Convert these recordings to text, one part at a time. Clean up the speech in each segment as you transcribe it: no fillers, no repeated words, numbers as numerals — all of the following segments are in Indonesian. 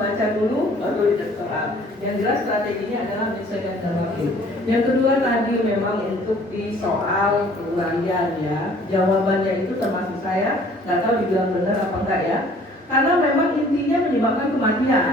membaca dulu baru dicek soal. Yang jelas strateginya adalah menyelesaikan dalam waktu. Yang kedua tadi memang untuk di soal pelarian ya, jawabannya itu termasuk saya nggak tahu dibilang benar apa enggak ya, karena memang intinya menyebabkan kematian.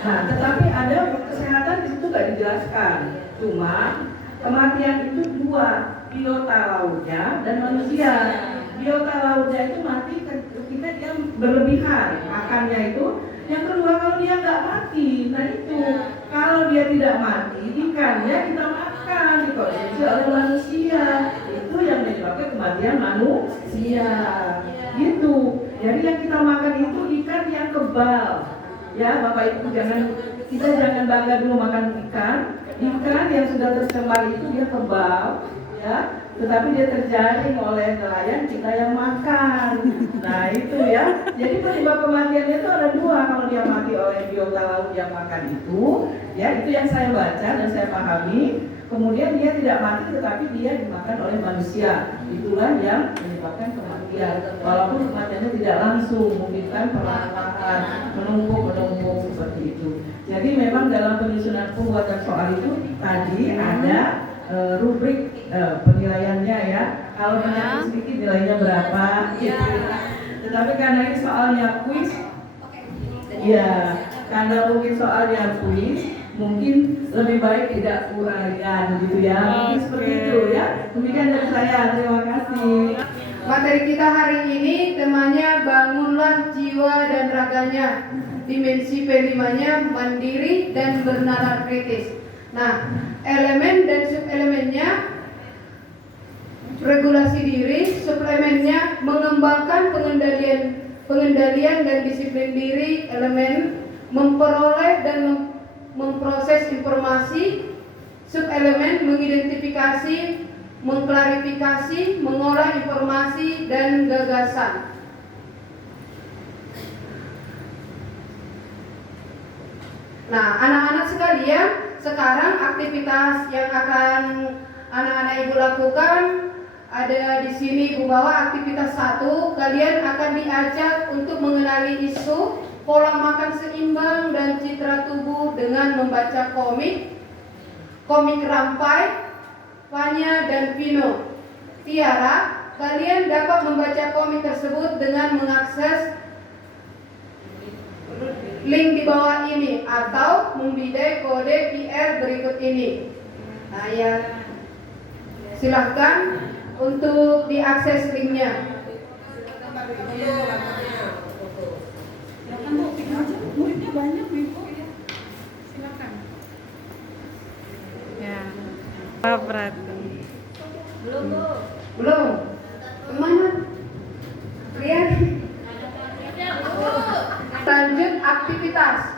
Nah, tetapi ada kesehatan di situ nggak dijelaskan. Cuma kematian itu dua, biota lautnya dan manusia. Biota lautnya itu mati ketika dia berlebihan makannya itu. Yang kedua kalau dia nggak mati, nah itu kalau dia tidak mati ikannya kita makan dikonsumsi oleh manusia, itu yang menyebabkan kematian manusia. Gitu. Jadi yang kita makan itu ikan yang kebal. Ya Bapak Ibu kita jangan bangga dulu makan ikan yang sudah tercemar itu dia kebal, ya. Tetapi dia terjaring oleh nelayan kita yang makan. Nah itu ya. Jadi penyebab kematiannya itu ada dua. Kalau dia mati oleh biota laut yang makan itu, ya itu yang saya baca dan saya pahami. Kemudian dia tidak mati, tetapi dia dimakan oleh manusia. Itulah yang menyebabkan kematian. Walaupun kematiannya tidak langsung, mungkin kan perlahan-lahan menumpuk seperti itu. Jadi memang dalam penyusunan pembuatan soal itu tadi ada rubrik penilaiannya ya. Kalau banyak sedikit nilainya berapa gitu. Tetapi karena ini soalnya kuis, ya karena mungkin soalnya kuis, mungkin lebih baik tidak uraian gitu ya. Mungkin seperti itu ya. Demikian dari saya, terima kasih. Materi kita hari ini temanya bangunlah jiwa dan raganya. Dimensi P5-nya mandiri dan bernalar kritis. Nah, elemen dan subelemennya regulasi diri, suplemennya mengembangkan pengendalian dan disiplin diri, elemen memperoleh dan memproses informasi, subelemen mengidentifikasi, mengklarifikasi, mengolah informasi dan gagasan. Nah, anak-anak sekalian, sekarang aktivitas yang akan anak-anak ibu lakukan ada di sini. Ibu bawa aktivitas 1, kalian akan diajak untuk mengenali isu pola makan seimbang dan citra tubuh dengan membaca komik Rampai, Vanya dan Vino. Tiara, kalian dapat membaca komik tersebut dengan mengakses link di bawah ini atau membidik kode QR berikut ini. Nah ya, silahkan untuk diakses linknya. Silakan Bu, muridnya banyak Bu. Silakan. Ya. Apa berarti? Belum. Kemana? Lihat. Lanjut aktivitas.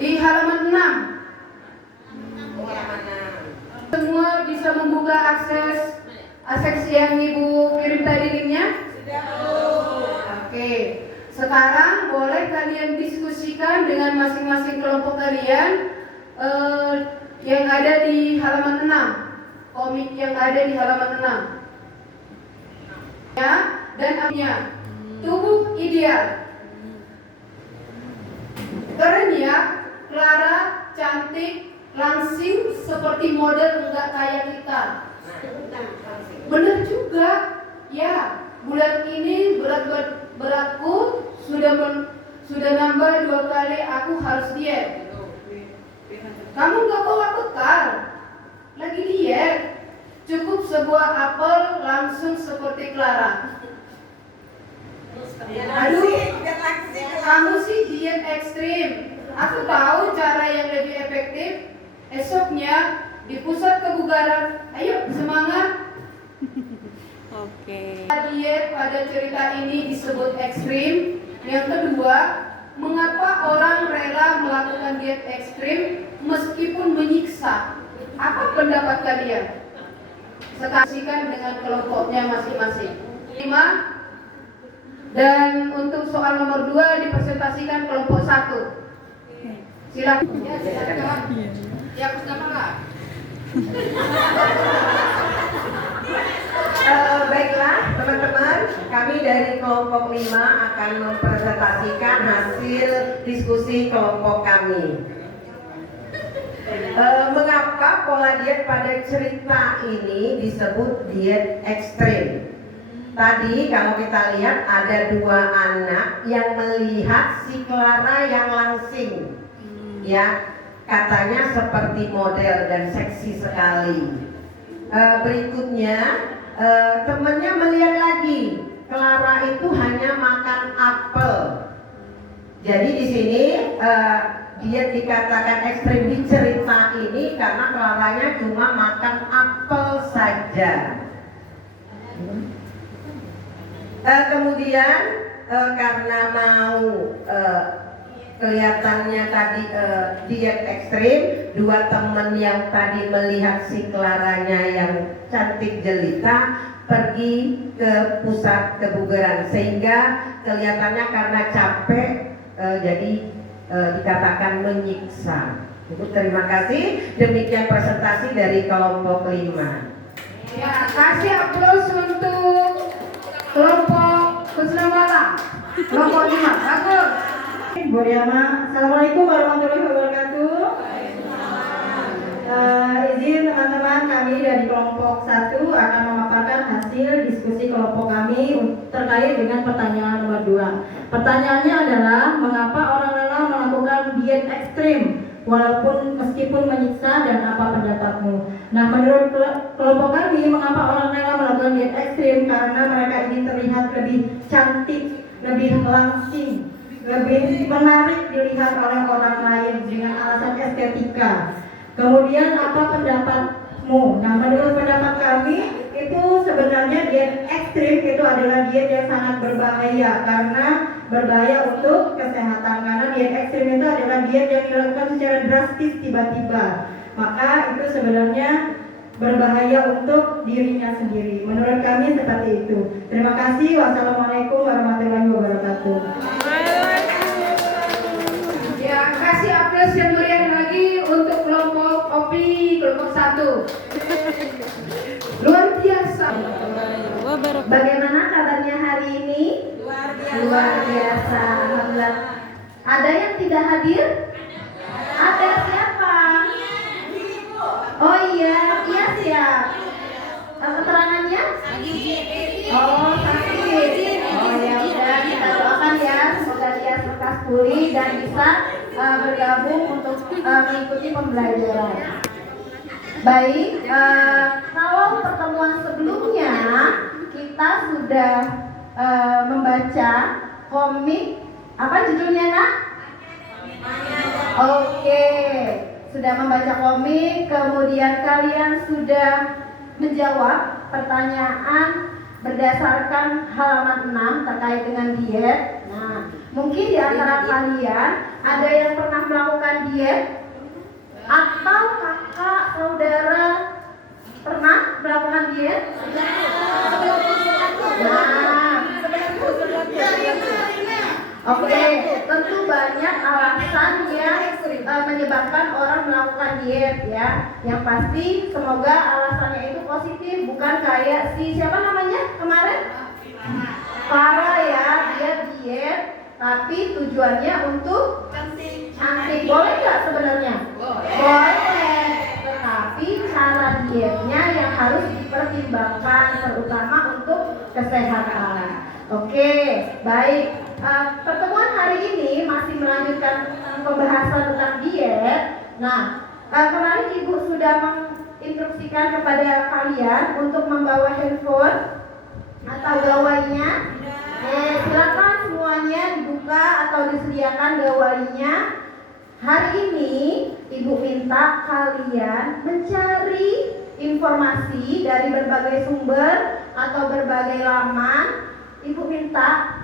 Di halaman 6. Semua bisa membuka akses yang Ibu kirim tadi linknya? Oke. Sekarang boleh kalian diskusikan dengan masing-masing kelompok kalian yang ada di halaman 6. Komik yang ada di halaman 6. Dan akhirnya tubuh ideal. Keren ya, Clara cantik, langsing seperti model enggak kayak kita. Bener juga, ya. Bulan ini beratku sudah nambah 2 kali. Aku harus diet. Kamu nggak bawa bekal, lagi diet. Cukup sebuah apel langsung seperti Clara. Aduh, kamu sih diet ekstrim. Aku tahu cara yang lebih efektif. Esoknya di pusat kebugaran. Ayo semangat. Oke. Diet pada cerita ini disebut ekstrim. Yang kedua, mengapa orang rela melakukan diet ekstrim meskipun menyiksa? Apa pendapat kalian? Saksikan dengan kelompoknya masing-masing. 5. Dan untuk soal nomor 2 dipresentasikan kelompok 1. Silakan. Ya, silakan. Ya, pertama lah. Baiklah teman-teman, kami dari kelompok 5 akan mempresentasikan hasil diskusi kelompok kami. Mengapa pola diet pada cerita ini disebut diet ekstrim? Tadi kalau kita lihat ada 2 anak yang melihat si Clara yang langsing, ya katanya seperti model dan seksi sekali. Berikutnya temannya melihat lagi Clara itu hanya makan apel. Jadi di sini dia dikatakan ekstrim di cerita ini karena Claranya cuma makan apel saja. Kemudian karena mau kelihatannya tadi diet ekstrim, 2 teman yang tadi melihat si Claranya yang cantik jelita pergi ke pusat kebugaran sehingga kelihatannya karena capek jadi dikatakan menyiksa. Terima kasih. Demikian presentasi dari kelompok 5. Ya, kasih aplaus untuk kelompok Kusnamala. Kelompok 5, bagus. Bu Riana, Assalamualaikum warahmatullahi wabarakatuh. Izin teman-teman, kami dari kelompok 1 akan memaparkan hasil diskusi kelompok kami terkait dengan pertanyaan nomor 2. Pertanyaannya adalah, mengapa orang rela melakukan diet ekstrim walaupun meskipun menyiksa, dan apa pendapatmu? Nah, menurut kelompok kami, mengapa orang rela melakukan diet ekstrim? Karena mereka ingin terlihat lebih cantik, lebih langsing, lebih menarik dilihat oleh orang lain dengan alasan estetika. Kemudian apa pendapatmu? Nah, menurut pendapat kami itu sebenarnya diet ekstrim itu adalah diet yang sangat berbahaya karena berbahaya untuk kesehatan, karena diet ekstrim itu adalah diet yang dilakukan secara drastis tiba-tiba. Maka itu sebenarnya berbahaya untuk dirinya sendiri. Menurut kami seperti itu. Terima kasih. Wassalamualaikum warahmatullahi wabarakatuh. Ya, kasih aplaus yang meriah lagi untuk kelompok OPI, kelompok 1. Luar biasa. Bagaimana kabarnya hari ini? Luar biasa. Alhamdulillah. Ada yang tidak hadir? Ada siapa? Oh iya, iya siap. Keterangannya? Oh, sakit. Oh ya udah, kita doakan ya, semoga dia lekas pulih dan bisa bergabung untuk mengikuti pembelajaran. Baik, kalau pertemuan sebelumnya kita sudah membaca komik, apa judulnya nak? Oke, sudah membaca komik, kemudian kalian sudah menjawab pertanyaan berdasarkan halaman 6 terkait dengan diet. Nah, mungkin di antara kalian ada yang pernah melakukan diet atau kakak, saudara pernah melakukan diet? Nah, oke, tentu banyak alasan yang menyebabkan orang melakukan diet ya. Yang pasti semoga alasannya itu positif, bukan kayak si siapa namanya kemarin? Clara ya, dia diet tapi tujuannya untuk cantik. Boleh nggak sebenarnya? Boleh. Tetapi cara dietnya yang harus dipertimbangkan, terutama untuk kesehatan. Oke, baik. Pertemuan hari ini masih melanjutkan pembahasan tentang diet. Nah, kemarin Ibu sudah menginstruksikan kepada kalian untuk membawa handphone atau gawainya. Silakan semuanya dibuka atau disediakan gawainya. Hari ini Ibu minta kalian mencari informasi dari berbagai sumber atau berbagai laman. Ibu minta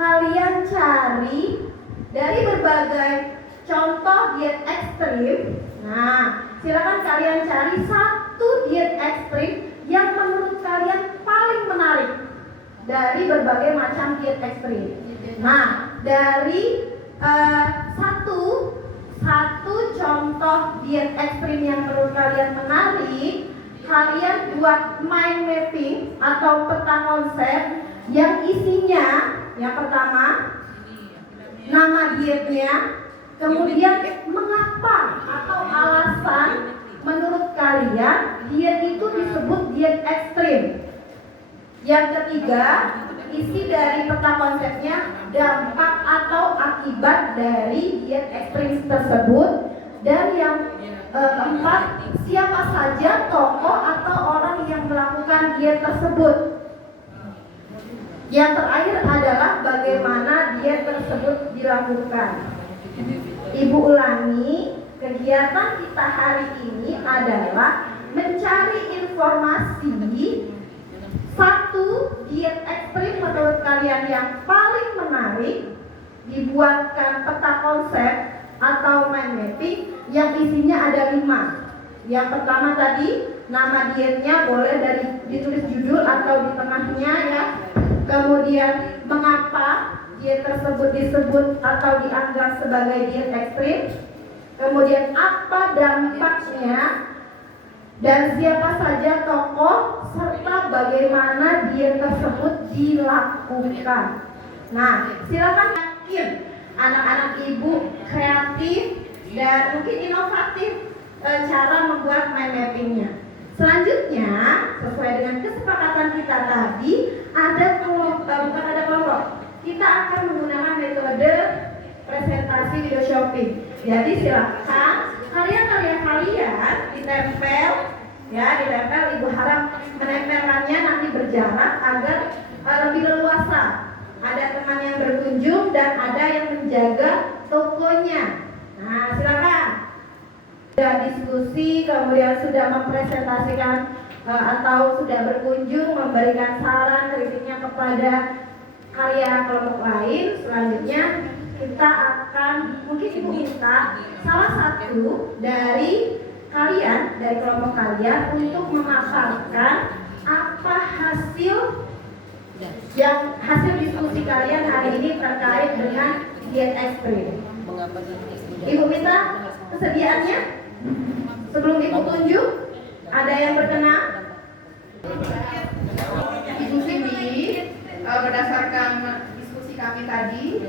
kalian cari dari berbagai contoh diet ekstrim. Nah, silakan kalian cari satu diet ekstrim yang menurut kalian paling menarik dari berbagai macam diet ekstrim. Nah, dari satu contoh diet ekstrim yang menurut kalian menarik, kalian buat mind mapping atau peta konsep yang isinya yang pertama nama dietnya, kemudian mengapa atau alasan menurut kalian diet itu disebut diet ekstrim. Yang ketiga, isi dari peta konsepnya dampak atau akibat dari diet ekstrim tersebut. Dan yang keempat, siapa saja tokoh atau orang yang melakukan diet tersebut. Yang terakhir adalah bagaimana diet tersebut dilakukan. Ibu ulangi, kegiatan kita hari ini adalah mencari informasi satu diet ekstrim menurut kalian yang paling menarik, dibuatkan peta konsep atau mind mapping yang isinya ada 5. Yang pertama tadi nama dietnya boleh dari ditulis judul atau di tengahnya ya. Kemudian mengapa diet tersebut disebut atau dianggap sebagai diet ekstrim. Kemudian apa dampaknya dan siapa saja tokoh serta bagaimana diet tersebut dilakukan. Nah, silakan yakin anak-anak ibu kreatif dan mungkin inovatif cara membuat mind mappingnya. Selanjutnya, sesuai dengan kesepakatan kita tadi, kita akan menggunakan metode presentasi video shopping. Jadi silakan kalian ditempel ya, ditempel. Ibu harap menempelkannya nanti berjarak agar lebih leluasa. Ada teman yang berkunjung dan ada yang menjaga tokonya. Nah, silakan. Sudah diskusi, kemudian sudah mempresentasikan atau sudah berkunjung, memberikan saran kritiknya kepada karya kelompok lain. Selanjutnya kita akan mungkin ibu minta salah satu dari kalian, dari kelompok kalian untuk memaparkan apa hasil diskusi kalian hari ini terkait dengan diet ekstrim. Ibu minta kesediaannya sebelum ibu tunjuk. Ada yang berkenan? Ibu Cindy, berdasarkan diskusi kami tadi,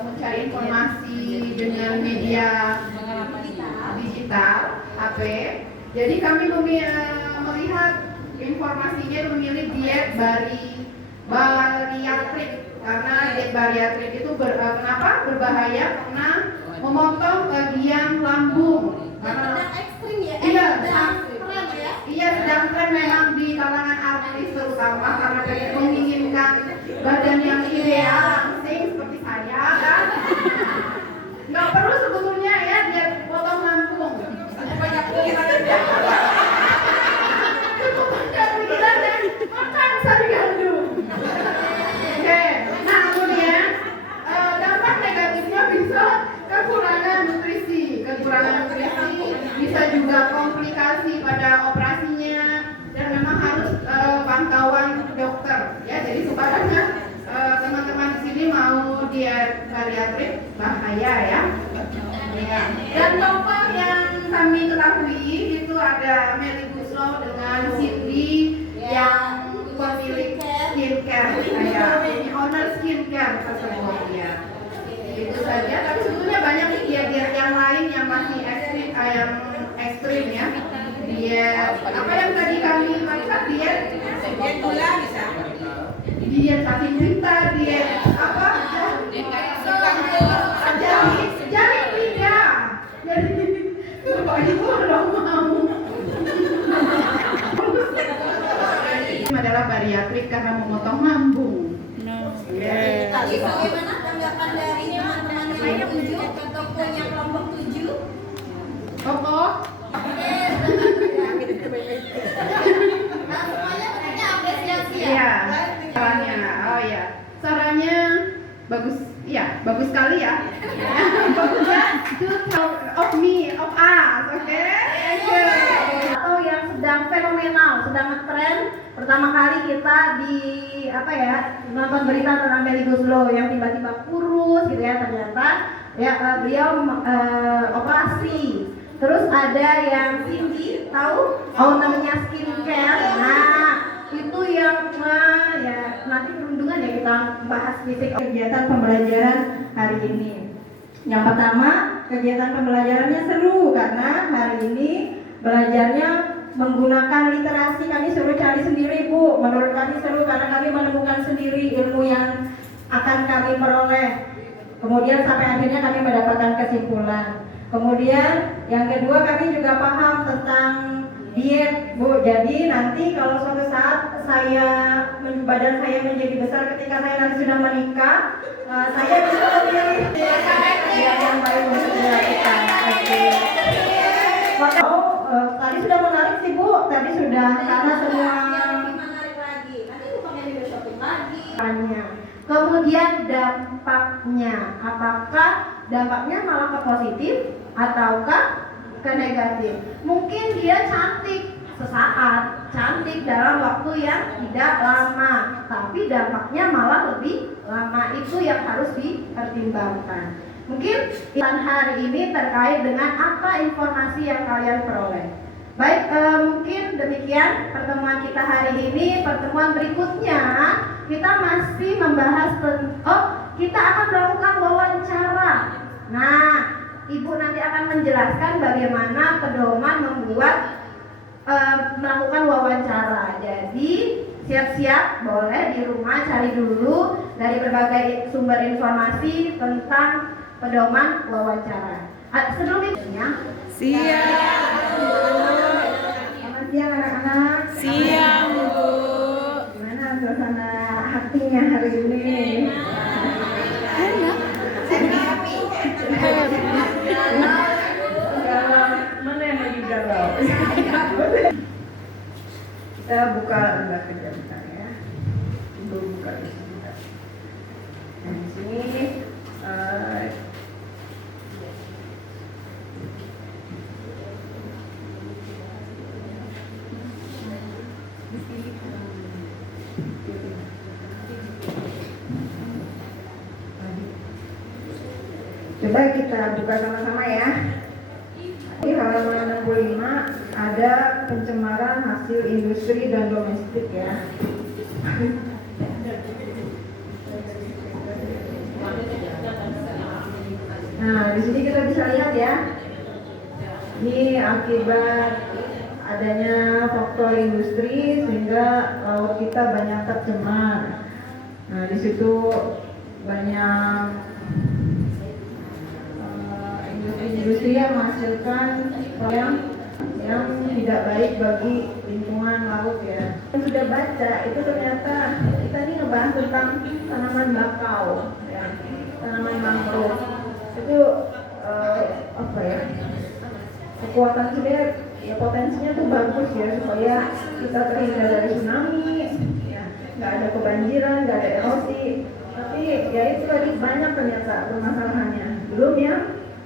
mencari informasi dengan media digital, HP. Jadi kami melihat informasinya itu memilih diet bariatrik, karena diet bariatrik itu kenapa berbahaya? Karena memotong bagian lambung. Karena ekstrim ya? Iya, Keren ya? iya, sedang tren memang di kalangan artis terutama karena pengen menginginkan badan yang ideal langsing seperti saya kan. Nggak perlu sebetulnya ya dia potong lambung. Banyak pikiran dan makan sari gandum. Oke, nah kemudian dampak negatifnya bisa kekurangan nutrisi, bisa juga komplikasi pada operasinya dan memang harus pantauan dokter ya. Jadi sebenarnya teman-teman di sini mau diet bariatrik bahaya ya. Dan tokoh yang kami ketahui itu ada Melly Guslow dengan Cindy yang pemilik skincare ya, ini owner skincare tersebut ya. Itu saja, tapi sebetulnya banyak nih diet-diet yang lain yang masih ekstrim ya. Diet apa yang tadi kami makan, diet gula bisa, diet cacing pita, diet apa jari lidah. Jadi bapak ibu belum mau. Ini adalah bariatrik karena memotong lambung. Tadi bagaimana tanggapan dari teman-teman yang tunjuk ke tokonya kelompok 7? Tokoh Nah, semuanya bentuknya apresiasi ya? iya, caranya, oh ya, caranya bagus, iya, bagus sekali ya. Bagusnya of me, of us, oke? Thank you. Atau yang sedang fenomenal, sedang ngetren. Pertama kali kita nonton berita tentang Melly Guslow yang tiba-tiba kurus gitu ya, ternyata ya beliau operasi. Terus ada yang Cindy, tahu? Oh, namanya skincare. Nah, itu yang ya nanti perundungan ya kita bahas fisik. Kegiatan pembelajaran hari ini. Yang pertama, kegiatan pembelajarannya seru karena hari ini belajarnya menggunakan literasi. Kami suruh cari sendiri, Bu. Menurut kami seru karena kami menemukan sendiri ilmu yang akan kami peroleh. Kemudian sampai akhirnya kami mendapatkan kesimpulan. Kemudian yang kedua, kami juga paham tentang diet, Bu. Jadi nanti kalau suatu saat badan saya menjadi besar ketika saya nanti sudah menikah, saya bisa memilih diet yang baik untuk dilakukan. Tadi sudah menarik sih, Bu. Tadi sudah karena semua menarik lagi. Nanti bukannya video shopping lagi. Kemudian dampaknya, apakah dampaknya malah ke positif ataukah ke negatif? Mungkin dia cantik sesaat, cantik dalam waktu yang tidak lama, tapi dampaknya malah lebih lama. Itu yang harus dipertimbangkan. Mungkin hari ini terkait dengan apa informasi yang kalian peroleh. Baik, mungkin demikian pertemuan kita hari ini. Pertemuan berikutnya kita masih membahas kita akan melakukan wawancara. Nah, Ibu nanti akan menjelaskan bagaimana pedoman melakukan wawancara. Jadi siap-siap, boleh di rumah cari dulu dari berbagai sumber informasi tentang pedoman wawancara. Sebelum itu Siap. selamat siang anak-anak. Siang, Bu. Gimana suasana hatinya hari ini? Mana yang lagi galau? Kita buka lembar kerja bentar ya. Ibu buka di sini. Nah, di sini Coba kita buka sama-sama ya. Di halaman 65 ada pencemaran hasil industri dan domestik ya. Nah, di sini kita bisa lihat ya. Ini akibat adanya faktor industri sehingga laut kita banyak tercemar. Nah, di situ banyak industri yang menghasilkan yang tidak baik bagi lingkungan laut ya. Yang sudah baca itu ternyata kita ini ngebahas tentang tanaman bakau, ya. Tanaman mangrove itu kekuatan sebenarnya ya, potensinya tuh bagus ya supaya kita terhindar dari tsunami, ya, nggak ada kebanjiran, nggak ada erosi. Tapi ya itu tadi banyak ternyata permasalahannya. Belum ya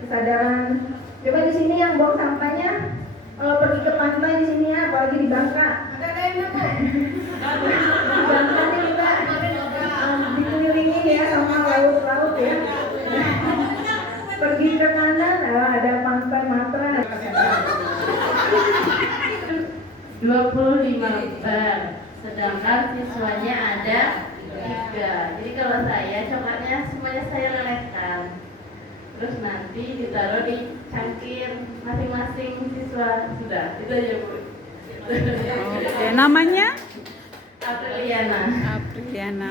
kesadaran. Coba di sini yang buang sampahnya kalau pergi ke pantai di sini ya, apalagi di Bangka. Ada yang namanya. Di Bangka ini kita dikelilingi ya sama laut-laut ya. Pergi ke kanan ada pantai Matra. 25 lembar, sedangkan siswanya ada 3. Jadi kalau saya coklatnya semuanya saya lelehkan. Terus nanti ditaruh di cangkir masing-masing siswa. Sudah, itu aja Bu. Oke, namanya? Apriliana. Apriliana.